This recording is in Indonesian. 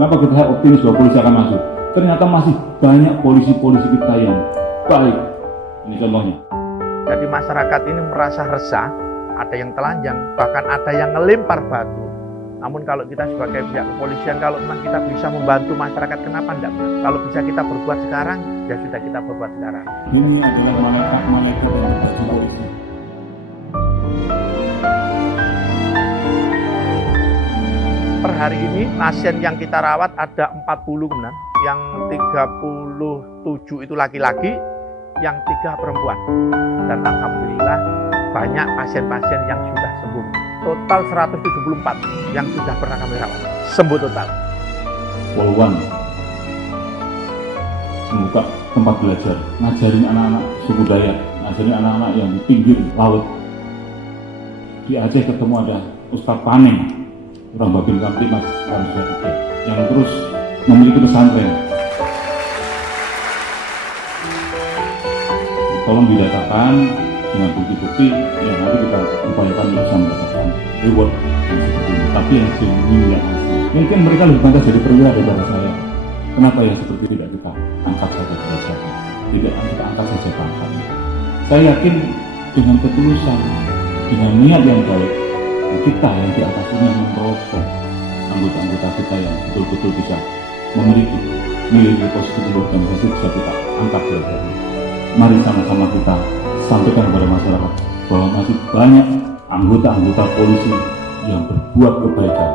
Kenapa kita optimis bahwa polisi akan masuk? Ternyata masih banyak polisi-polisi kita yang baik. Ini contohnya. Jadi masyarakat ini merasa resah, ada yang telanjang, bahkan ada yang ngelempar batu. Namun kalau kita sebagai pihak kepolisian, kalau memang kita bisa membantu masyarakat, kenapa enggak? Kalau bisa kita berbuat sekarang, ya sudah kita berbuat sekarang. Ini adalah malaikat-malaikat yang dikasih polisi. Per hari ini pasien yang kita rawat ada 40 kemudian, yang 37 itu laki-laki, yang 3 perempuan. Dan alhamdulillah banyak pasien-pasien yang sudah sembuh. Total 174 yang sudah pernah kami rawat. Sembuh total. Poluan membuka tempat belajar, ngajarin anak-anak suku Dayak, ngajarin anak-anak yang di pinggir laut. Di Aceh ketemu ada Ustadz Paneng, orang Babin Kamtipmas harusnya juga, yang terus memiliki pesantren. Tolong didatakan dengan bukti-bukti yang nanti kita upayakan bisa mendapatkan reward yang seperti ini. Tapi yang genuine, yang asli. Mungkin mereka lebih pantas jadi perwira daripada saya. Kenapa ya seperti tidak kita angkat saja berdasarkan, tidak kita angkat saja pangkatnya. Saya yakin dengan ketulusan, dengan niat yang baik, kita yang di atas ini memperoleh anggota-anggota kita yang betul-betul bisa memiliki nilai positif di organisasi bisa kita angkat derajatnya. Mari sama-sama kita sampaikan kepada masyarakat bahwa masih banyak anggota-anggota polisi yang berbuat kebaikan,